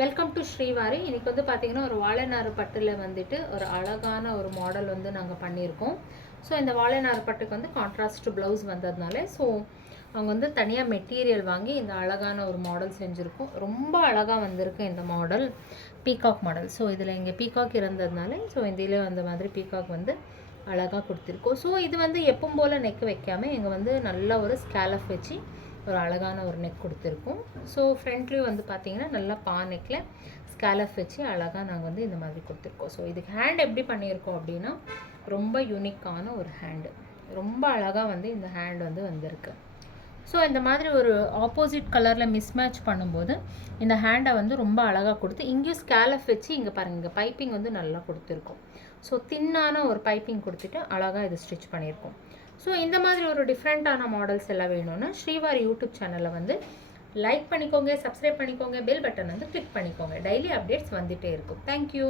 Welcome to Srivari. இன்றைக்கி வந்து பார்த்திங்கன்னா ஒரு வாழைநாறு பட்டில் வந்துட்டு ஒரு அழகான ஒரு மாடல் வந்து நாங்கள் பண்ணியிருக்கோம். ஸோ இந்த வாழைநாறு பட்டுக்கு வந்து கான்ட்ராஸ்ட் ப்ளவுஸ் வந்ததுனால அவங்க வந்து தனியாக மெட்டீரியல் வாங்கி இந்த அழகான ஒரு மாடல் செஞ்சுருக்கோம். ரொம்ப அழகாக வந்திருக்கு இந்த மாடல், பீகாக் மாடல். ஸோ இதில் இங்கே பீகாக் இருந்ததுனால இதிலே அந்த மாதிரி பீகாக் வந்து அழகாக கொடுத்துருக்கோம். ஸோ இது வந்து எப்பவும் போல் நெக் வைக்காமல் எங்கள் வந்து நல்ல ஒரு ஸ்கேலப் வச்சு ஒரு அழகான ஒரு நெக் கொடுத்துருக்கோம். ஸோ ஃப்ரண்ட்லேயும் வந்து பார்த்திங்கன்னா நல்லா நெக்கில் ஸ்கேலப் வச்சு அழகாக நாங்கள் வந்து இந்த மாதிரி கொடுத்துருக்கோம். ஸோ இதுக்கு ஹேண்ட் எப்படி பண்ணியிருக்கோம் அப்படின்னா ரொம்ப யூனிக்கான ஒரு ஹேண்டு, ரொம்ப அழகாக வந்து இந்த ஹேண்ட் வந்து வந்திருக்கு. ஸோ இந்த மாதிரி ஒரு ஆப்போசிட் கலரில் மிஸ்மேட்ச் பண்ணும்போது இந்த ஹேண்டை வந்து ரொம்ப அழகாக கொடுத்து இங்கேயும் ஸ்கேலப் வச்சு இங்கே பாருங்கள், இங்கே பைப்பிங் வந்து நல்லா கொடுத்துருக்கோம். ஸோ தின்னான ஒரு பைப்பிங் கொடுத்துட்டு அழகாக இது ஸ்டிச் பண்ணியிருக்கோம். ஸோ இந்த மாதிரி ஒரு டிஃப்ரெண்ட்டான மாடல்ஸ் எல்லாம் வேணும்னா ஸ்ரீவாரி யூடியூப் சேனலில் வந்து லைக் பண்ணிக்கோங்க, சப்ஸ்கிரைப் பண்ணிக்கோங்க, பெல் பட்டன் வந்து கிளிக் பண்ணிக்கோங்க. டெய்லி அப்டேட்ஸ் வந்துகிட்டே இருக்கும். தேங்க்யூ.